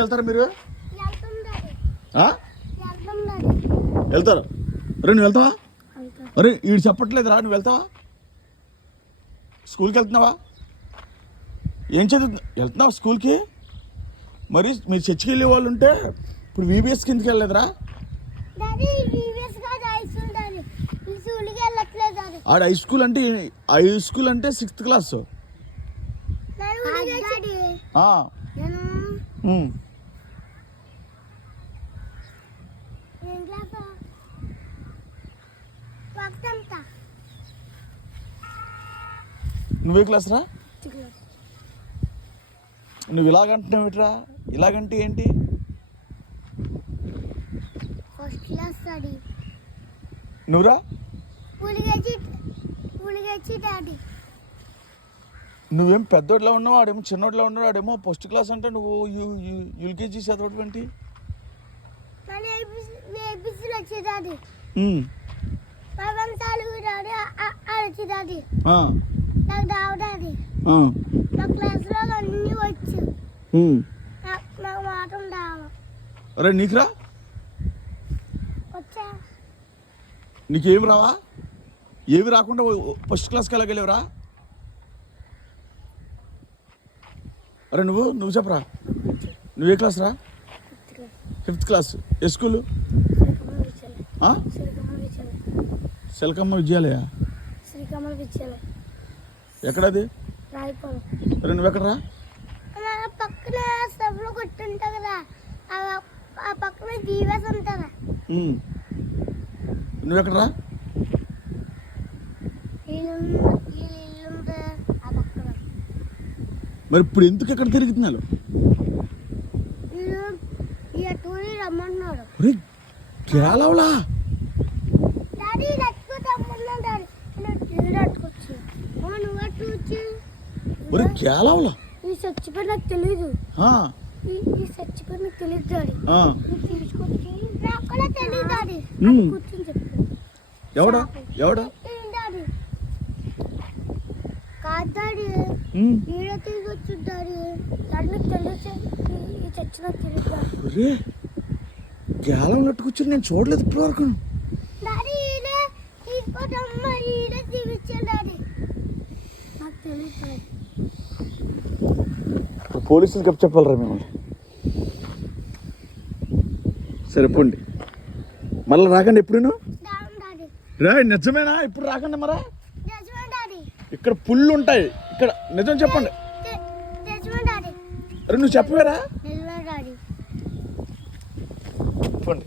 వెళ్తారా మీరు? వెళ్తారు. అరే నువ్వు వెళ్తావా? అరే వీడు చెప్పట్లేదు రా, నువ్వు వెళ్తావా? స్కూల్కి వెళ్తున్నావా? ఏం చదువు వెళ్తున్నావా స్కూల్కి? మరి మీరు చర్చికి వెళ్ళే వాళ్ళు ఉంటే ఇప్పుడు VBS కిందకి వెళ్ళలేదురా? ఆడ హై స్కూల్ అంటే 6th క్లాస్. నువ్వే క్లాస్ రా? నువ్వు ఇలాగంటున్నావు ఏమిట్రా? ఇలాగంటే ఏంటి? నువ్వురా? నువ్వేం పెద్దోడ్లా ఉన్నావు, ఆడేమో చిన్నోడ్లా ఉన్నాడు. ఆడేమో ఫస్ట్ క్లాస్ అంటే నువ్వు UKG చదవడం ఏంటి? అరే నీకురా? నీకేమి రావా? ఏమి రాకుండా ఫస్ట్ క్లాస్కి వెళ్ళగలేవురా? అరే నువ్వు చెప్పరా, నువ్వే క్లాస్ రా? 5th class. ఏ స్కూలు? శిల్కమ్మ విద్యాలయ. ఎక్కడది? అరే నువ్వెక్కడరా? పక్కన సభలో కొట్టుంటా కదా, ఆ పక్కన జీవస్ ఉంటారా? నువ్వెక్కడరా? మరి ఇప్పుడు ఎందుకు ఎక్కడ తిరుగుతున్నారు? రమ్మన్నాడు. కేరళలా? కేరళలా? ఈ చచ్చిపోయి నాకు తెలీదు. ఈ చచ్చిపోయి నాకు తెలీదు డాడీ. తీసుకొచ్చి నాకు కూడా తెలీదు డాడీ. కూర్చొని చెప్పు. ఎవడా? కాదు డాడీ, ఈడ తీసుకొచ్చు డాడీ. నాకు తెలుసు ఈ చచ్చి నాకు తెలీదు. కేరళం నట్టుకొచ్చి నేను చూడలేదు ఇప్పటి వరకు. డాడీ ఈడే తీసుకోవడం ఈడే తీపిచ్చాడు డాడీ. నాకు తెలీదు. పోలీసులకి చెప్పాలరా మిమ్మల్ని? సరిపోండి, మళ్ళీ రాకండి ఎప్పుడు. రా నిజమేనా? ఇప్పుడు రాకండి మరా. ఇక్కడ పుల్లు ఉంటాయి ఇక్కడ, నిజం చెప్పండి. అరే నువ్వు చెప్పవేరా? చెప్పండి.